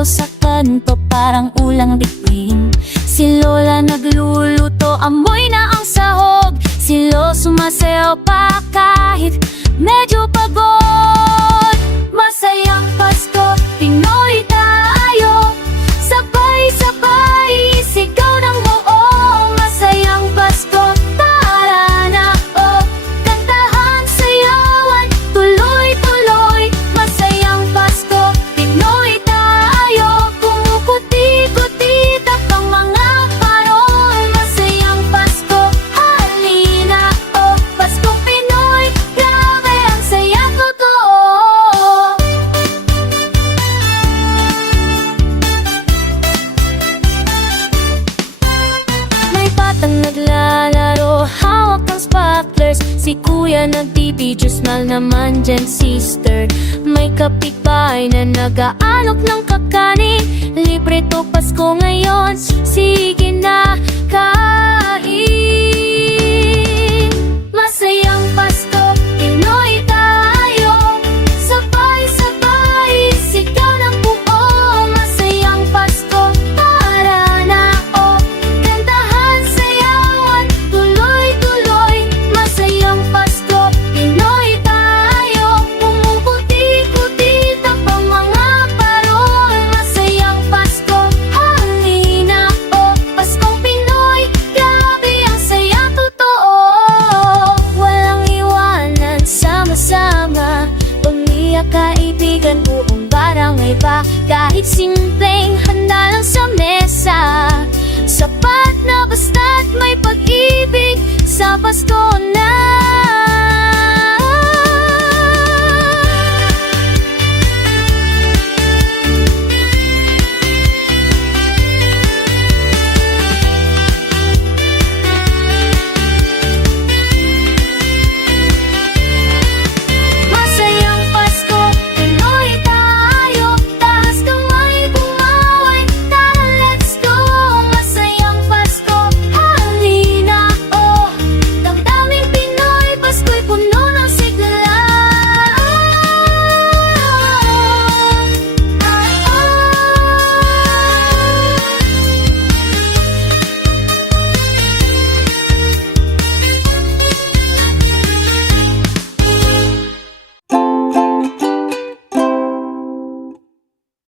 solo sa kanto parang ulang dikwing. Si Lola nagluluto, amoy na ang sahog. Si Lolo sumasayaw pa kahit medyo pagod. Masayang Pasko, Pinoy tayo, sabay-sabay sigaw ng buo. Masayang Pasko, tara na oh, kantahan, sayawan, tuloy-tuloy. Masayang Pasko, Pinoy tayo, kumukuti-kuti tapang mga parol. Masayang Pasko, halina oh, Pasko Pinoy, grabe ang saya totoo. May batang naglalaro, hawak ang sparklers. Si kuya nagtitijus, mal naman dyan sister. May kapitbahay na nag-aalok ng kakanin. Libre to Pasko ngayon, sige na kain. Masayang Pasko, Pinoy tayo, sabay-sabay sigaw ng buo. Masayang Pasko, tara na oh, kantahan, sayawan, tuloy-tuloy. Masayang Pasko, Pinoy tayo, kumukuti-kuti tapang mga parol. Masayang Pasko, halina oh, Paskong Pinoy, grabe ang saya totoo. Walang iwanan, sama-sama, umiyak kaibigan, buong barangay pa. Kahit simpleng handa lang sa mesa, sapat na basta't may pag-ibig sa Pasko na